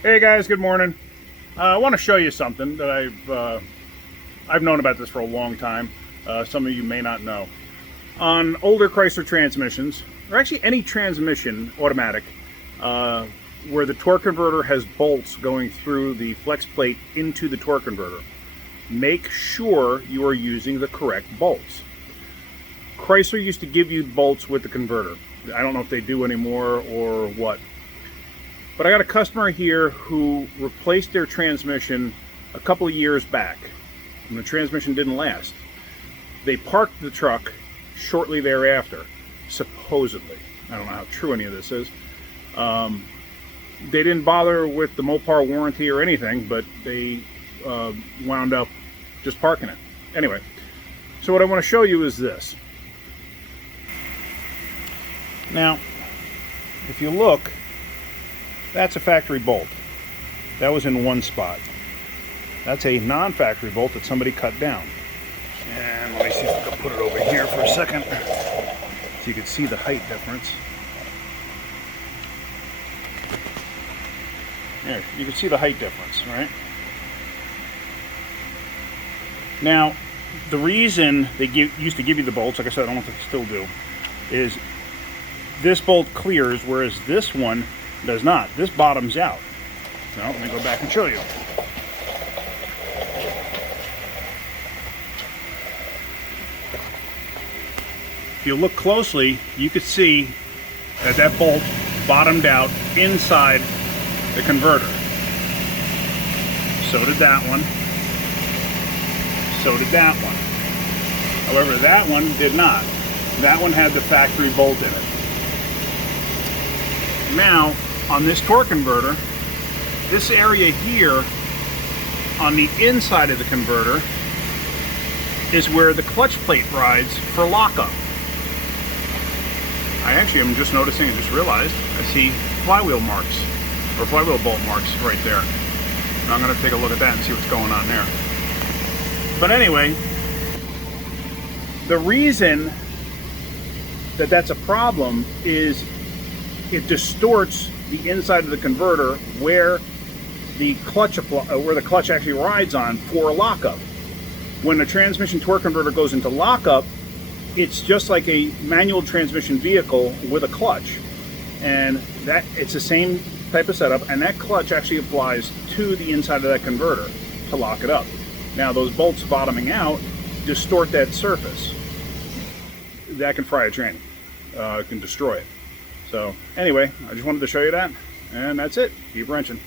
Hey guys, good morning. I want to show you something that I've known about this for a long time. Some of you may not know. On older Chrysler transmissions, or actually any transmission, automatic, where the torque converter has bolts going through the flex plate into the torque converter, make sure you are using the correct bolts. Chrysler used to give you bolts with the converter. I don't know if they do anymore or what. But I got a customer here who replaced their transmission a couple of years back, and the transmission didn't last. They parked the truck shortly thereafter, supposedly. I don't know how true any of this is. They didn't bother with the Mopar warranty or anything, but they wound up just parking it. Anyway, so what I want to show you is this. Now, if you look, that's a factory bolt. That was in one spot. That's a non-factory bolt that somebody cut down. And let me see if I can put it over here for a second so you can see the height difference. There, you can see the height difference, right? Now, the reason they used to give you the bolts, like I said, I don't know if they still do, is this bolt clears, whereas this one does not. This bottoms out. Now, let me go back and show you. If you look closely, you could see that that bolt bottomed out inside the converter. So did that one. So did that one. However, that one did not. That one had the factory bolt in it. Now, on this torque converter, this area here on the inside of the converter is where the clutch plate rides for lockup. I actually am just noticing, I just realized, I see flywheel marks, or flywheel bolt marks right there. And I'm going to take a look at that and see what's going on there. But anyway, the reason that that's a problem is it distorts the inside of the converter where the clutch actually rides on for a lockup. When the transmission torque converter goes into lockup, it's just like a manual transmission vehicle with a clutch, and that it's the same type of setup, and that clutch actually applies to the inside of that converter to lock it up. Now, those bolts bottoming out distort that surface. That can fry a train. It can destroy it. So anyway, I just wanted to show you that, and that's it. Keep wrenching.